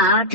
8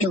2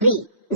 3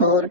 4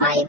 5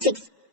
6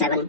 7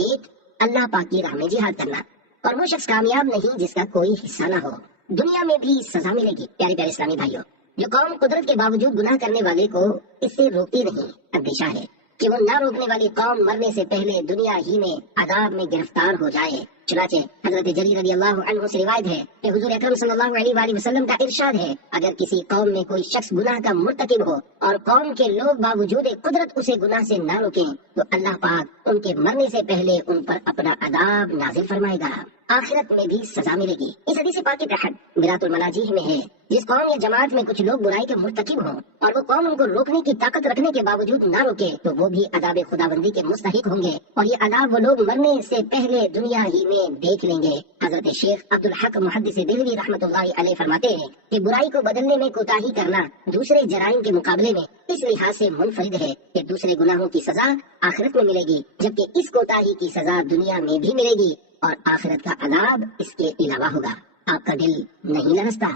8 اللہ پاک کی راہ میں جہاد کرنا، اور وہ شخص کامیاب نہیں جس کا کوئی حصہ نہ ہو۔ دنیا میں بھی سزا ملے گی۔ پیارے پیارے اسلامی بھائیوں، جو قوم قدرت کے باوجود گناہ کرنے والے کو اس سے روکتی نہیں، اندیشہ ہے کہ وہ نہ روکنے والی قوم مرنے سے پہلے دنیا ہی میں عذاب میں گرفتار ہو جائے۔ چنانچہ حضرت جریر رضی اللہ عنہ سے روایت ہے کہ حضور اکرم صلی اللہ علیہ وآلہ وسلم کا ارشاد ہے، اگر کسی قوم میں کوئی شخص گناہ کا مرتکب ہو اور قوم کے لوگ باوجود قدرت اسے گناہ سے نہ روکیں تو اللہ پاک ان کے مرنے سے پہلے ان پر اپنا عذاب نازل فرمائے گا، آخرت میں بھی سزا ملے گی۔ اس حدیث پاک کے تحت میراث المناجیح میں ہے، جس قوم یا جماعت میں کچھ لوگ برائی کے مرتکب ہوں اور وہ قوم ان کو روکنے کی طاقت رکھنے کے باوجود نہ روکے تو وہ بھی عذاب خداوندی کے مستحق ہوں گے، اور یہ عذاب وہ لوگ مرنے سے پہلے دنیا ہی میں دیکھ لیں گے۔ حضرت شیخ عبدالحق محدث دہلوی رحمۃ اللہ علیہ فرماتے ہیں کہ برائی کو بدلنے میں کوتاہی کرنا دوسرے جرائم کے مقابلے میں اس لحاظ سے منفرد ہے کہ دوسرے گناہوں کی سزا آخرت میں ملے گی، جبکہ اس کوتاہی کی سزا دنیا میں بھی ملے گی اور آخرت کا عذاب اس کے علاوہ ہوگا۔ آپ کا دل نہیں لرزتا؟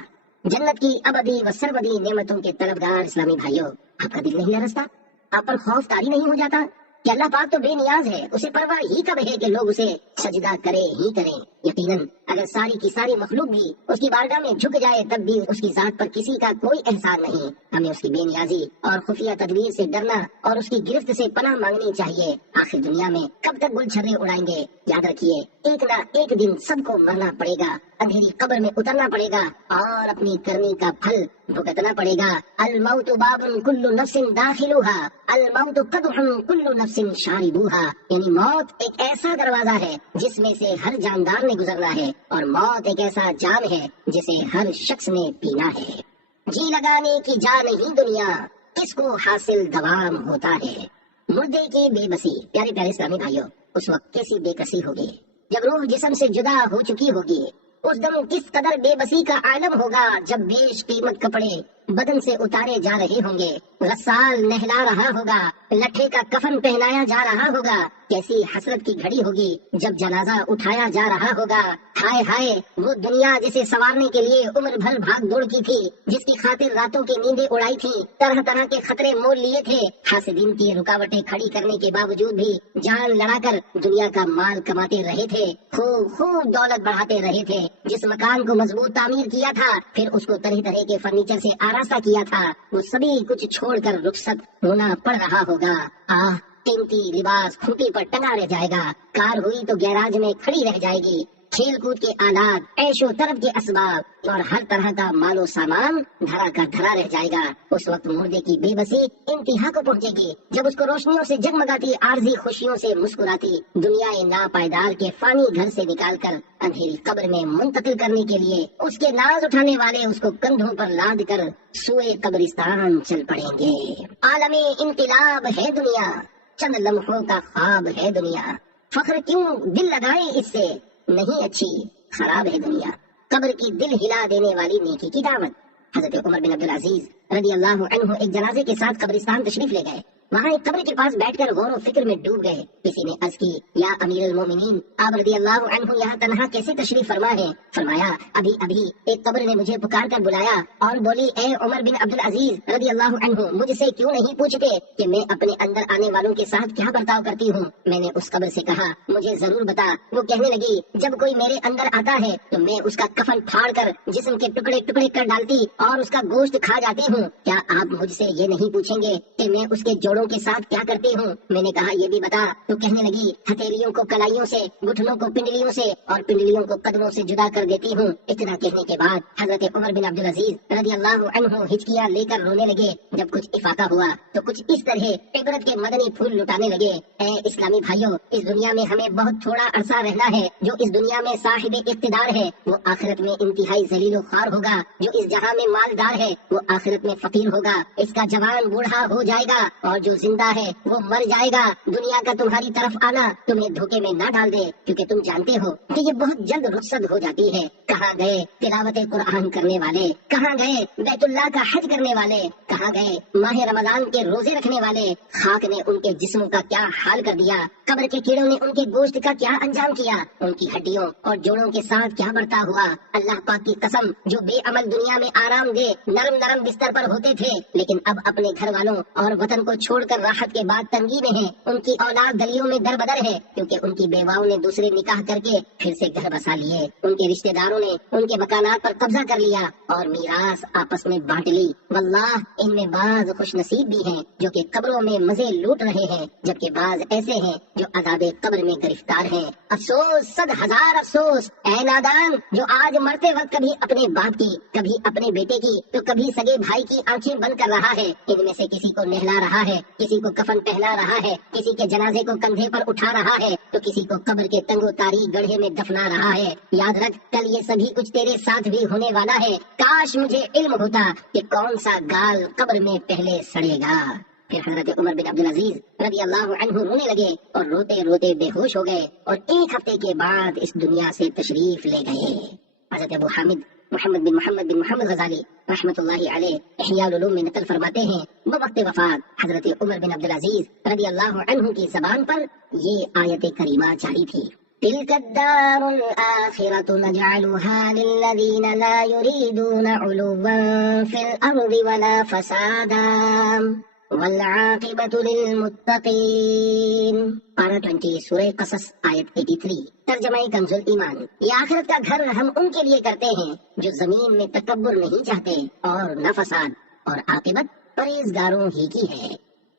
جنت کی ابدی و سرمدی نعمتوں کے طلبگار اسلامی بھائیوں، آپ کا دل نہیں لرزتا؟ آپ پر خوف طاری نہیں ہو جاتا کہ اللہ پاک تو بے نیاز ہے، اسے پرواہ ہی کب ہے کہ لوگ اسے سجدہ کریں ہی کریں؟ یقیناً اگر ساری کی ساری مخلوق بھی اس کی بارگاہ میں جھک جائے تب بھی اس کی ذات پر کسی کا کوئی احسان نہیں۔ ہمیں اس کی بے نیازی اور خفیہ تدبیر سے ڈرنا اور اس کی گرفت سے پناہ مانگنی چاہیے۔ آخر دنیا میں کب تک گل چھرے اڑائیں گے؟ یاد رکھیے، ایک نہ ایک دن سب کو مرنا پڑے گا، اندھیری قبر میں اترنا پڑے گا اور اپنی کرنی کا پھل بھگتنا پڑے گا۔ الموت باب کل نفس داخلها، الموت قدح کل نفس شاربوها، یعنی موت ایک ایسا دروازہ ہے جس میں سے ہر جاندار نے گزرنا ہے، اور موت ایک ایسا جام ہے جسے ہر شخص نے پینا ہے۔ جی لگانے کی جا نہیں دنیا، کس کو حاصل دوام ہوتا ہے۔ مردے کی بے بسی۔ پیارے پیارے اسلامی بھائیوں، اس وقت کیسی بے کسی ہوگی جب روح جسم سے جدا ہو چکی ہوگی۔ اس دم کس قدر بے بسی کا عالم ہوگا جب بیش قیمت کپڑے بدن سے اتارے جا رہے ہوں گے، غسال نہلا رہا ہوگا، لٹھے کا کفن پہنایا جا رہا ہوگا۔ کیسی حسرت کی گھڑی ہوگی جب جنازہ اٹھایا جا رہا ہوگا۔ ہائے ہائے، وہ دنیا جسے سنوارنے کے لیے عمر بھر بھاگ دوڑ کی تھی، جس کی خاطر راتوں کی نیندیں اڑائی تھی، طرح طرح کے خطرے مول لیے تھے، حاسدین کی رکاوٹیں کھڑی کرنے کے باوجود بھی جان لڑا کر دنیا کا مال کماتے رہے تھے، خوب خوب دولت بڑھاتے رہے تھے، جس مکان کو مضبوط تعمیر کیا تھا پھر اس کو طرح طرح کے فرنیچر سے آراستہ کیا تھا، وہ سبھی کچھ چھوڑ کر رخصت ہونا پڑ رہا ہوگا۔ آہ، قیمتی لباس کھوٹی پر ٹنگا رہ جائے گا، کار ہوئی تو گیراج میں کھڑی رہ جائے گی، کھیل کود کے آلات، عیش و طرب کے اسباب اور ہر طرح کا مال و سامان دھرا کا دھرا رہ جائے گا۔ اس وقت مردے کی بے بسی انتہا کو پہنچے گی جب اس کو روشنیوں سے جگمگاتی عارضی خوشیوں سے مسکراتی دنیا ناپائیدار کے فانی گھر سے نکال کر اندھیری قبر میں منتقل کرنے کے لیے اس کے ناز اٹھانے والے اس کو کندھوں پر لاد کر سوئے قبرستان چل پڑیں گے۔ عالم انقلاب ہے دنیا، چند لمحوں کا خواب ہے دنیا، فخر کیوں دل لگائے اس سے، نہیں اچھی خراب ہے دنیا۔ قبر کی دل ہلا دینے والی نیکی کی دعوت۔ حضرت عمر بن عبدالعزیز رضی اللہ عنہ ایک جنازے کے ساتھ قبرستان تشریف لے گئے، وہاں ایک قبر کے پاس بیٹھ کر غور و فکر میں ڈوب گئے۔ کسی نے عرض کی، یا امیر المومنین، آپ رضی اللہ عنہ یہاں تنہا کیسے تشریف فرما ہے؟ فرمایا، ابھی ابھی ایک قبر نے مجھے پکار کر بلایا اور بولی، اے عمر بن عبدالعزیز رضی اللہ عنہ، مجھ سے کیوں نہیں پوچھتے کہ میں اپنے اندر آنے والوں کے ساتھ کیا برتاؤ کرتی ہوں؟ میں نے اس قبر سے کہا، مجھے ضرور بتا۔ وہ کہنے لگی، جب کوئی میرے اندر آتا ہے تو میں اس کا کفن پھاڑ کر جسم کے ٹکڑے ٹکڑے کر ڈالتی اور اس کا گوشت کھا جاتی ہوں۔ کیا آپ مجھ سے یہ نہیں پوچھیں گے کہ میں اس کے جوڑوں کے ساتھ کیا کرتی ہوں؟ میں نے کہا، یہ بھی بتا۔ تو کہنے لگی، ہتھیلیوں کو کلائیوں سے، گھٹنوں کو پنڈلیوں سے اور پنڈلیوں کو قدموں سے جدا کر دیتی ہوں۔ اتنا کہنے کے بعد حضرت عمر بن عبدالعزیز رضی اللہ عنہ ہچکیاں لے کر رونے لگے۔ جب کچھ افاقہ ہوا تو کچھ اس طرح عبرت کے مدنی پھول لٹانے لگے۔ اے اسلامی بھائیوں، اس دنیا میں ہمیں بہت تھوڑا عرصہ رہنا ہے۔ جو اس دنیا میں صاحب اقتدار ہے وہ آخرت میں انتہائی ذلیل و خوار ہوگا، جو اس جہاں میں مالدار ہے وہ آخرت میں فقیر ہوگا۔ اس کا جوان بوڑھا ہو جائے گا اور جو زندہ ہے وہ مر جائے گا۔ دنیا کا تمہاری طرف آنا تمہیں دھوکے میں نہ ڈال دے، کیونکہ تم جانتے ہو کہ یہ بہت جلد رخصت ہو جاتی ہے۔ کہاں گئے تلاوت قرآن کرنے والے؟ کہاں گئے بیت اللہ کا حج کرنے والے؟ کہاں گئے ماہ رمضان کے روزے رکھنے والے؟ خاک نے ان کے جسموں کا کیا حال کر دیا، قبر کے کیڑوں نے ان کے گوشت کا کیا انجام کیا، ان کی ہڈیوں اور جوڑوں کے ساتھ کیا برتا ہوا۔ اللہ پاک کی قسم، جو بے عمل دنیا میں آرام دہ نرم نرم بستر پر ہوتے تھے لیکن اب اپنے گھر والوں اور وطن کو چھوڑ چھوڑ کر راحت کے بعد تنگی میں ہیں، ان کی اولاد گلیوں میں در بدر ہے کیونکہ ان کی بیواؤں نے دوسرے نکاح کر کے پھر سے گھر بسا لیے، ان کے رشتہ داروں نے ان کے مکانات پر قبضہ کر لیا اور میراث آپس میں بانٹ لی۔ واللہ ان میں بعض خوش نصیب بھی ہیں جو کہ قبروں میں مزے لوٹ رہے ہیں، جبکہ بعض ایسے ہیں جو عذاب قبر میں گرفتار ہیں۔ افسوس، 100,000 افسوس، اے نادان جو آج مرتے وقت کبھی اپنے باپ کی، کبھی اپنے بیٹے کی، تو کبھی سگے بھائی کی آنکھیں بند کر رہا ہے۔ ان میں سے کسی کو نہلا رہا ہے، کسی کو کفن پہنا رہا ہے، کسی کے جنازے کو کندھے پر اٹھا رہا ہے، تو کسی کو قبر کے تنگ و تاریک گڑھے میں دفنا رہا ہے۔ یاد رکھ، کل یہ سبھی کچھ تیرے ساتھ بھی ہونے والا ہے۔ کاش مجھے علم ہوتا کہ کون سا گال قبر میں پہلے سڑے گا۔ پھر حضرت عمر بن عبدالعزیز رضی اللہ عنہ رونے لگے اور روتے روتے بے ہوش ہو گئے اور 1 ہفتے کے بعد اس دنیا سے تشریف لے گئے۔ حضرت ابو حامد محمد بن محمد غزالی رحمۃ اللہ علیہ احیاء العلوم میں نقل فرماتے ہیں، بوقت وفات حضرت عمر بن عبدالعزیز رضی اللہ عنہ کی زبان پر یہ آیت کریمہ جاری تھی۔ تلك الدار الآخرة نجعلها للذين لا يريدون علوا في الأرض ولا فسادا والعاقبة للمتقين۔ پارہ 20 سورہ قصص آیت 83۔ ترجمہ کنز ایمان، یہ آخرت کا گھر ہم ان کے لیے کرتے ہیں جو زمین میں تکبر نہیں چاہتے اور نہ فساد، اور عاقبت پرہیزگاروں ہی کی ہے۔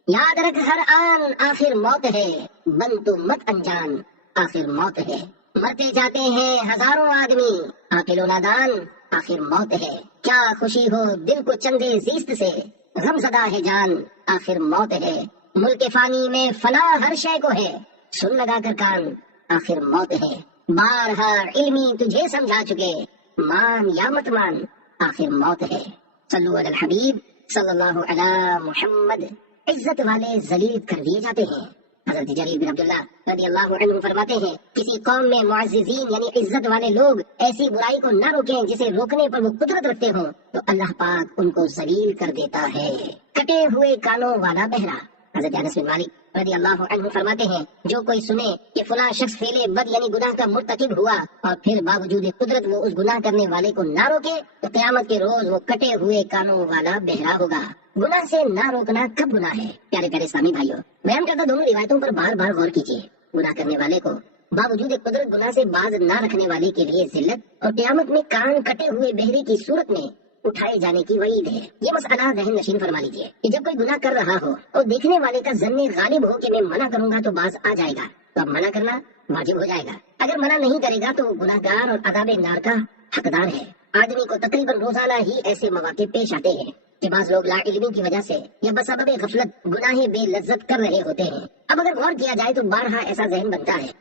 یاد رکھ، ہر آن آخر موت ہے، بن تو مت انجان، آخر موت ہے۔ مرتے جاتے ہیں ہزاروں آدمی، عاقل و نادان، آخر موت ہے۔ کیا خوشی ہو دل کو چندے زیست سے، غم زدہ ہے جان، آخر موت ہے۔ ملک فانی میں فنا ہر شے کو ہے، سن لگا کر کان، آخر موت ہے۔ بارہا علمی تجھے سمجھا چکے، مان یا مت مان، آخر موت ہے۔ صلو علی الحبیب صلی اللہ علی محمد۔ عزت والے ذلیل کر دیے جاتے ہیں۔ حضرت جریر بن عبداللہ رضی اللہ عنہ فرماتے ہیں، کسی قوم میں معززین یعنی عزت والے لوگ ایسی برائی کو نہ روکیں جسے روکنے پر وہ قدرت رکھتے ہوں تو اللہ پاک ان کو ذلیل کر دیتا ہے۔ کٹے ہوئے کانوں والا بہرا۔ حضرت انس بن مالک رضی اللہ عنہ فرماتے ہیں، جو کوئی سنے کہ فلاں شخص فعل بد یعنی گناہ کا مرتکب ہوا اور پھر باوجود قدرت وہ اس گناہ کرنے والے کو نہ روکے تو قیامت کے روز وہ کٹے ہوئے کانوں والا بہرا ہوگا۔ گناہ سے نہ روکنا کب گناہ ہے؟ پیارے پیارے اسلامی بھائیوں، بیان کردہ دونوں روایتوں پر بار بار غور کیجیے۔ گناہ کرنے والے کو باوجود قدرت گناہ سے باز نہ رکھنے والے کے لیے ذلت، اور قیامت میں کان کٹے ہوئے بہرے کی صورت میں اٹھائے جانے کی وعید ہے۔ یہ مسئلہ ذہن نشین فرما لیجیے کہ جب کوئی گناہ کر رہا ہو اور دیکھنے والے کا ظن غالب ہو کہ میں منع کروں گا تو باز آ جائے گا، تو اب منع کرنا واجب ہو جائے گا۔ اگر منع نہیں کرے گا تو وہ گناہ گار اور عذاب نار کا حقدار ہے۔ آدمی کو تقریباً روزانہ ہی ایسے مواقع پیش آتے ہیں کہ بعض لوگ لا علمی کی وجہ سے یا بسبب غفلت گناہ بے لذت کر رہے ہوتے ہیں۔ اب اگر غور کیا جائے تو بارہا ایسا ذہن بنتا ہے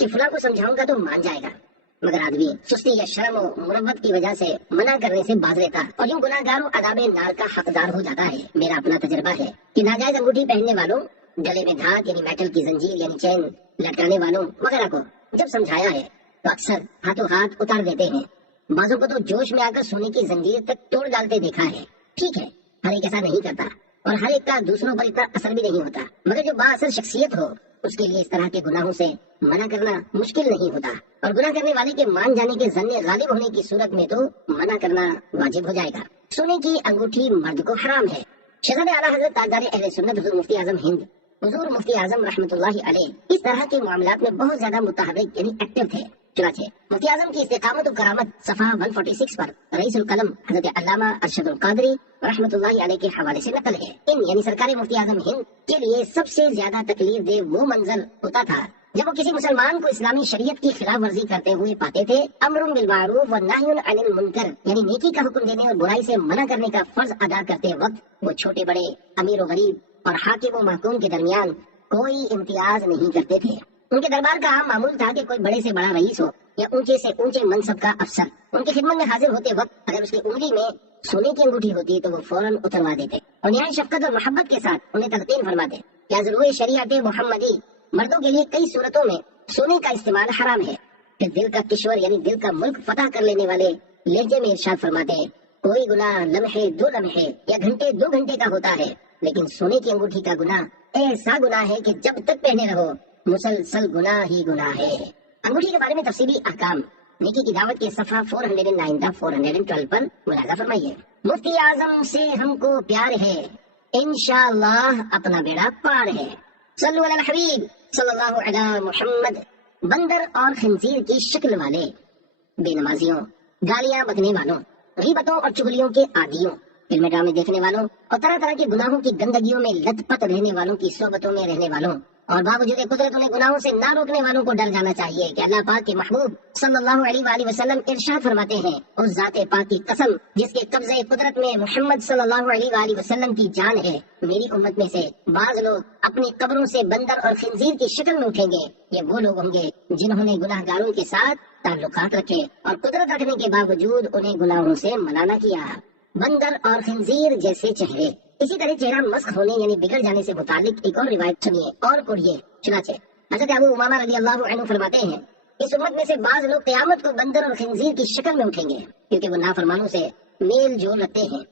کہ فلاں کو سمجھاؤں گا تو مان جائے گا، مگر آدمی سستی یا شرم و مروت کی وجہ سے منع کرنے سے باز لیتا اور یوں گناہ گار و عذاب نار کا حقدار ہو جاتا ہے۔ میرا اپنا تجربہ ہے کہ ناجائز انگوٹھی پہننے والوں، گلے میں دھات یعنی میٹل کی زنجیر یعنی چین لٹکانے والوں وغیرہ کو جب سمجھایا ہے تو اکثر ہاتھوں ہاتھ اتار دیتے ہیں۔ بعضوں کو تو جوش میں آ کر سونے کی زنجیر تک توڑ ڈالتے دیکھا ہے۔ ٹھیک ہے، ہر ایک ایسا نہیں کرتا اور ہر ایک کا دوسروں پر اتنا اثر بھی نہیں ہوتا، مگر جو با اثر شخصیت ہو اس کے لیے اس طرح کے گناہوں سے منع کرنا مشکل نہیں ہوتا، اور گناہ کرنے والے کے مان جانے کے ظن غالب ہونے کی صورت میں تو منع کرنا واجب ہو جائے گا۔ سونے کی انگوٹھی مرد کو حرام ہے۔ شہزاد اعلیٰ حضرت تاجدار اہل سنت حضور مفتی اعظم ہند حضور مفتی اعظم رحمۃ اللہ علیہ اس طرح کے معاملات میں بہت زیادہ متحرک یعنی ایکٹیو تھے۔ چنانچہ مفتی اعظم کی استقامت و کرامت صفحہ 146 پر رئیس القلم حضرت علامہ ارشد القادری رحمۃ اللہ علیہ کے حوالے سے نقل ہے۔ ان یعنی سرکار مفتی اعظم ہند کے لیے سب سے زیادہ تکلیف دہ وہ منظر ہوتا تھا جب وہ کسی مسلمان کو اسلامی شریعت کی خلاف ورزی کرتے ہوئے پاتے تھے۔ امر بالمعروف و نہی عن المنکر یعنی نیکی کا حکم دینے اور برائی سے منع کرنے کا فرض ادا کرتے وقت وہ چھوٹے بڑے، امیر و غریب اور حاکم و محکوم کے درمیان کوئی امتیاز نہیں کرتے تھے۔ ان کے دربار کا عام معمول تھا کہ کوئی بڑے سے بڑا رئیس ہو یا اونچے سے اونچے منصب کا افسر ان کی خدمت میں حاضر ہوتے وقت اگر اس کی انگلی میں سونے کی انگوٹھی ہوتی تو وہ فوراً اتروا دیتے اور نہایت شفقت اور محبت کے ساتھ انہیں تلقین فرماتے کہ ضرور شریعت محمدی مردوں کے لیے کئی صورتوں میں سونے کا استعمال حرام ہے۔ پھر دل کا کشور یعنی دل کا ملک فتح کر لینے والے لہجے میں ارشاد فرماتے ہیں، کوئی گناہ لمحے دو لمحے یا گھنٹے دو گھنٹے کا ہوتا ہے، لیکن سونے کی انگوٹھی کا گناہ ایسا گناہ ہے کہ جب تک پہنے رہو مسلسل گناہ ہی گناہ ہے۔ انگوٹھی کے بارے میں تفصیلی احکام نیکی کی دعوت کے صفحہ 409 412 پر ملاحظہ فرمائیے۔ مفتی اعظم سے ہم کو پیار ہے، انشاءاللہ اپنا بیڑا پار ہے۔ صلو علی الحبیب صلی اللہ علی محمد۔ بندر اور خنزیر کی شکل والے، بے نمازیوں، گالیاں بکنے والوں، غیبتوں اور چغلیوں کے عادیوں، فلم ڈرامے دیکھنے والوں اور طرح طرح کے گناہوں کی گندگیوں میں لت پت رہنے والوں کی صحبتوں میں رہنے والوں اور باوجود قدرت انہیں گناہوں سے نہ روکنے والوں کو ڈر جانا چاہیے کہ اللہ پاک کے محبوب صلی اللہ علیہ وآلہ وسلم ارشاد فرماتے ہیں، اس ذات پاک کی قسم جس کے قبضے قدرت میں محمد صلی اللہ علیہ وآلہ وسلم کی جان ہے، میری امت میں سے بعض لوگ اپنی قبروں سے بندر اور خنزیر کی شکل میں اٹھیں گے۔ یہ وہ لوگ ہوں گے جنہوں نے گناہ گاروں کے ساتھ تعلقات رکھے اور قدرت رکھنے کے باوجود انہیں گناہوں سے منع نہ کیا۔ بندر اور خنزیر جیسے چہرے۔ اسی طرح چہرہ مسخ ہونے یعنی بگڑ جانے سے متعلق ایک اور روایت سنیے اور پڑھیے۔ چنانچہ حضرت ابو امامہ رضی اللہ عنہ فرماتے ہیں، اس امت میں سے بعض لوگ قیامت کو بندر اور خنزیر کی شکل میں اٹھیں گے، کیونکہ وہ نافرمانوں سے میل جول رکھتے ہیں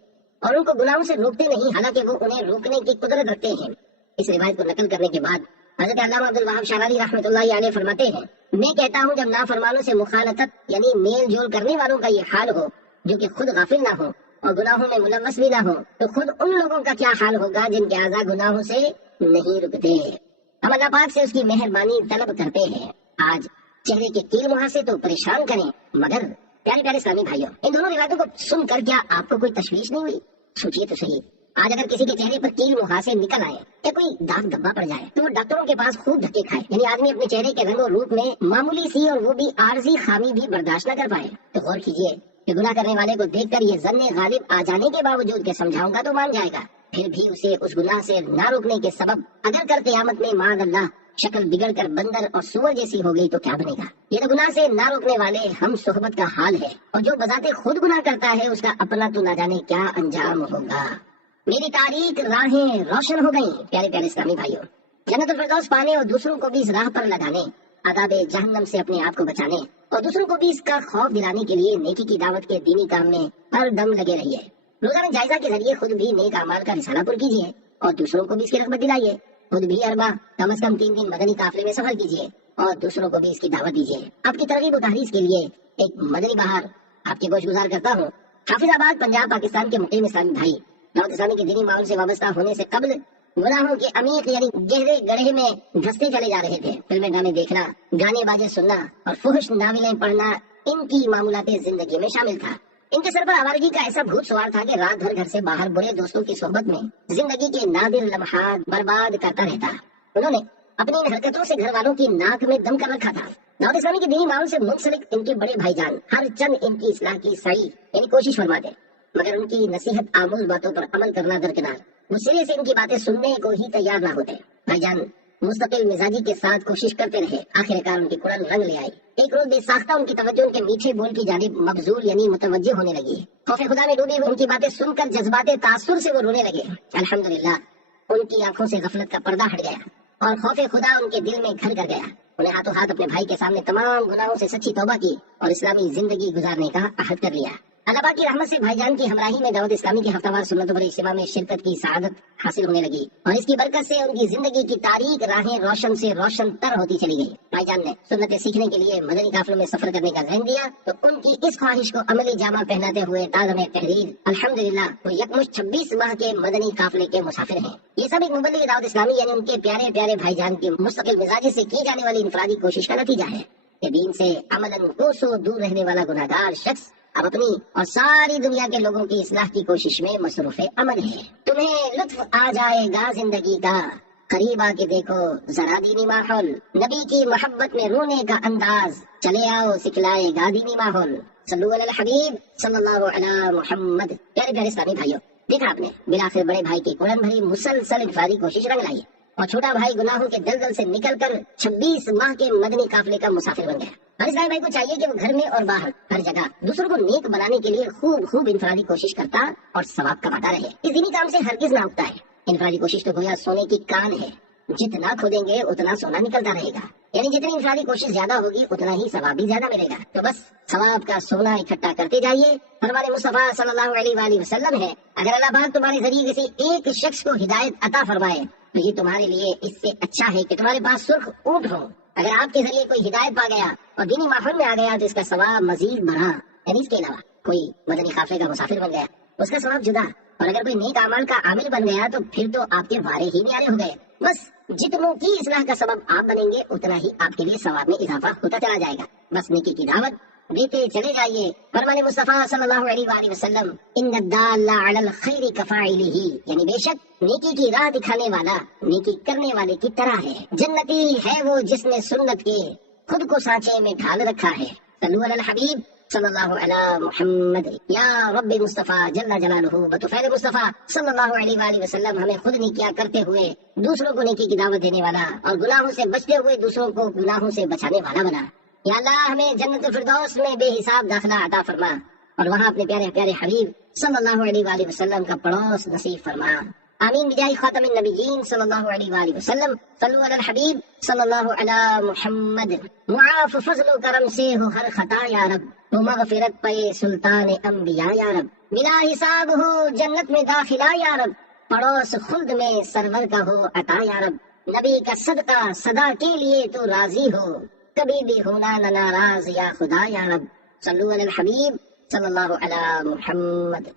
اور ان کو گناہوں سے روکتے نہیں، حالانکہ وہ انہیں روکنے کی قدرت رکھتے ہیں۔ اس روایت کو نقل کرنے کے بعد حضرت علامہ عبد الوہاب شعراوی رحمۃ اللہ علیہ فرماتے ہیں، میں کہتا ہوں جب نافرمانوں سے مخالطت یعنی میل جول کرنے والوں کا یہ حال ہو جو کہ خود غافل نہ ہو اور گناہوں میں ملوث بھی نہ ہو، تو خود ان لوگوں کا کیا حال ہوگا جن کے اعضاء گناہوں سے نہیں رکتے۔ ہم اللہ پاک سے اس کی مہربانی طلب کرتے ہیں۔ آج چہرے کے کیل مہاں سے تو پریشان کریں، مگر پیارے پیارے اسلامی بھائیوں، ان دونوں روایتوں کو سن کر کیا آپ کو کوئی تشویش نہیں ہوئی؟ سوچیے تو صحیح، آج اگر کسی کے چہرے پر کیل مہاسے نکل آئے یا کوئی داغ دبا پڑ جائے تو وہ ڈاکٹروں کے پاس خوب دھکے کھائے، یعنی آدمی اپنے چہرے کے رنگ و روپ میں معمولی سی اور وہ بھی عارضی خامی بھی برداشت نہ کر پائے تو غور کیجیے کہ گناہ کرنے والے کو دیکھ کر یہ ظن غالب آ جانے کے باوجود کہ سمجھاؤں گا تو مان جائے گا، پھر بھی اسے اس گناہ سے نہ روکنے کے سبب اگر کل قیامت میں معاذ اللہ شکل بگڑ کر بندر اور سور جیسی ہو گئی تو کیا بنے گا؟ یہ تو گناہ سے نہ روکنے والے ہم صحبت کا حال ہے، اور جو بذات خود گناہ کرتا ہے اس کا اپنا تو نہ جانے کیا انجام ہوگا۔ میری تاریک راہیں روشن ہو گئیں۔ پیارے پیارے اسلامی بھائیوں، جنت الفردوس پانے اور دوسروں کو بھی اس راہ پر لگانے، عذاب جہنم سے اپنے آپ کو بچانے اور دوسروں کو بھی اس کا خوف دلانے کے لیے نیکی کی دعوت کے دینی کام میں ہر دم لگے رہیے۔ روزانہ جائزہ کے ذریعے خود بھی نیک اعمال کا رسالہ پر کیجیے اور دوسروں کو بھی اس کی رغبت دلائیے۔ خود بھی اربع کم از کم 3 دن مدنی قافلے میں سفر کیجیے اور دوسروں کو بھی اس کی دعوت دیجیے۔ آپ کی ترغیب و تحریض کے لیے ایک مدنی بہار آپ کے گوش گزار کرتا ہوں۔ حافظ آباد پنجاب پاکستان کے مقیم اسلامی بھائی دعوت اسلامی کے دینی ماحول سے وابستہ ہونے سے قبل گناہوں کے عمیق یعنی گہرے گڑھے میں دھستے چلے جا رہے تھے۔ فلمیں ڈرامے دیکھنا، گانے باجے سننا اور فحش ناولیں پڑھنا ان کی معمولات زندگی میں شامل تھا۔ ان کے سر پر آوارگی کا ایسا بھوت سوار تھا کہ رات بھر گھر سے باہر برے دوستوں کی صحبت میں زندگی کے نادر لمحات برباد کرتا رہتا۔ انہوں نے اپنی ان حرکتوں سے گھر والوں کی ناک میں دم کر رکھا تھا۔ دعوت اسلامی کے دینی ماحول سے منسلک ان کے بڑے بھائی جان ہر چند ان کی اصلاح کی سعی یعنی کوشش فرماتے، مگر ان کی نصیحت آموز باتوں پر عمل کرنا درکنار وہ سرے سے ان کی باتیں سننے کو ہی تیار نہ ہوتے۔ بھائی جان مستقل مزاجی کے ساتھ کوشش کرتے رہے، آخر کار ان کی کڑن رنگ لے آئی۔ ایک روز بے ساختہ ان کی توجہ ان کے میٹھے بول کی جانب مبذول یعنی متوجہ ہونے لگی۔ خوف خدا میں ڈوبی ہوئی ان کی باتیں سن کر جذبات تاثر سے وہ رونے لگے۔ الحمدللہ ان کی آنکھوں سے غفلت کا پردہ ہٹ گیا اور خوف خدا ان کے دل میں گھر کر گیا۔ انہیں ہاتھوں ہاتھ اپنے بھائی کے سامنے تمام گناہوں سے سچی توبہ کی اور اسلامی زندگی گزارنے کا عہد کر لیا۔ اللہ پاک کی رحمت سے بھائی جان کی ہمراہی میں دعوت اسلامی کے ہفتہ وار سنتوں پر اجتماع میں شرکت کی سعادت حاصل ہونے لگی اور اس کی برکت سے ان کی زندگی کی تاریک راہیں روشن سے روشن تر ہوتی چلی گئی۔ بھائی جان نے سنتیں سیکھنے کے لیے مدنی قافلوں میں سفر کرنے کا ذہن دیا تو ان کی اس خواہش کو عملی جامہ پہناتے ہوئے تازم تحریر الحمدللہ وہ یکمشت 26 ماہ کے مدنی قافلے کے مسافر ہیں۔ یہ سب ایک مبلغ دعوت اسلامی یعنی ان کے پیارے پیارے بھائی جان کی مستقل مزاجی سے کی جانے والی انفرادی کوشش کا نتیجہ ہے کہ دین سے عملاً کوسوں دور رہنے والا گناہگار شخص اب اپنی اور ساری دنیا کے لوگوں کی اصلاح کی کوشش میں مصروف عمل ہے۔ تمہیں لطف آ جائے گا زندگی کا، قریب آ کے دیکھو ذرا دینی ماحول، نبی کی محبت میں رونے کا انداز، چلے آؤ سکھلائے گا دینی ماحول۔ صلو علی الحبیب صلی اللہ علی محمد۔ پیارے پیارے اسلامی بھائیوں، دیکھا آپ نے بالآخر بڑے بھائی کی کڑن بھری مسلسل انفرادی کوشش رنگ لائی اور چھوٹا بھائی گناہوں کے دلدل سے نکل کر 26 ماہ کے مدنی قافلے کا مسافر بن گیا۔ ہر اسلامی بھائی کو چاہیے کہ وہ گھر میں اور باہر ہر جگہ دوسروں کو نیک بنانے کے لیے خوب انفرادی کوشش کرتا اور ثواب کماتا رہے۔ اس دینی کام سے ہرگز نہ اگتا ہے۔ انفرادی کوشش تو گویا سونے کی کان ہے، جتنا کھودیں گے اتنا سونا نکلتا رہے گا، یعنی جتنی انفرادی کوشش زیادہ ہوگی اتنا ہی ثواب بھی زیادہ ملے گا۔ تو بس ثواب کا سونا اکٹھا کرتے جائیے۔ فرمان مصطفیٰ صلی اللہ علیہ وآلہ وسلم ہے، اگر اللہ پاک تمہارے ذریعے کسی ایک شخص کو ہدایت عطا فرمائے تو یہ تمہارے لیے اس سے اچھا ہے کہ تمہارے پاس سرخ اونٹ ہو۔ اگر آپ کے ذریعے کوئی ہدایت پا گیا اور دینی ماحول میں آ گیا تو اس کا ثواب مزید بڑھا، یعنی اس کے علاوہ کوئی مدنی قافلے کا مسافر بن گیا اس کا ثواب جدا، اور اگر کوئی نیک اعمال کا عامل بن گیا تو پھر تو آپ کے وارے ہی نیارے ہو گئے۔ بس جتنوں کی اصلاح کا سبب آپ بنیں گے اتنا ہی آپ کے لیے ثواب میں اضافہ ہوتا چلا جائے گا۔ بس نیکی کی دعوت دیتے چلے جائیے۔ فرمان مصطفیٰ صلی اللہ علیہ وآلہ وسلم ان الدال علی الخیر کفاعلہ، یعنی بے شک نیکی کی راہ دکھانے والا نیکی کرنے والے کی طرح ہے۔ جنتی ہے وہ جس نے سنت کے خود کو سانچے میں ڈھال رکھا ہے۔ صلو علی الحبیب صلی اللہ علی محمد۔ یا رب مصطفیٰ جل جلالہ بطفیل مصطفیٰ صلی اللہ علیہ وآلہ وسلم ہمیں خود نیکیاں کرتے ہوئے دوسروں کو نیکی کی دعوت دینے والا اور گناہوں سے بچتے ہوئے دوسروں کو گناہوں سے بچانے والا بنا۔ یا اللہ ہمیں جنت الفردوس میں بے حساب داخلہ عطا فرما، اور وہاں اپنے پیارے پیارے حبیب صلی اللہ علیہ وآلہ وسلم کا پڑوس نصیب فرما۔ آمین بجاہ خاتم النبیین صلی اللہ علیہ وآلہ وسلم۔ صلو علی الحبیب صلی اللہ علی محمد۔ معاف فضل و کرم سے ہو ہر خطا یا رب، تو مغفرت پے سلطان انبیاء یا رب، بلا حساب ہو جنت میں داخلہ یا رب، پڑوس خلد میں سرور کا ہو عطا یا رب، نبی کا صدقہ صدا کے لیے تو راضی ہو، کبھی بھی ہونا نہ ناراض یا خدا یا رب۔ صلو علی الحبیب صلی اللہ علی محمد۔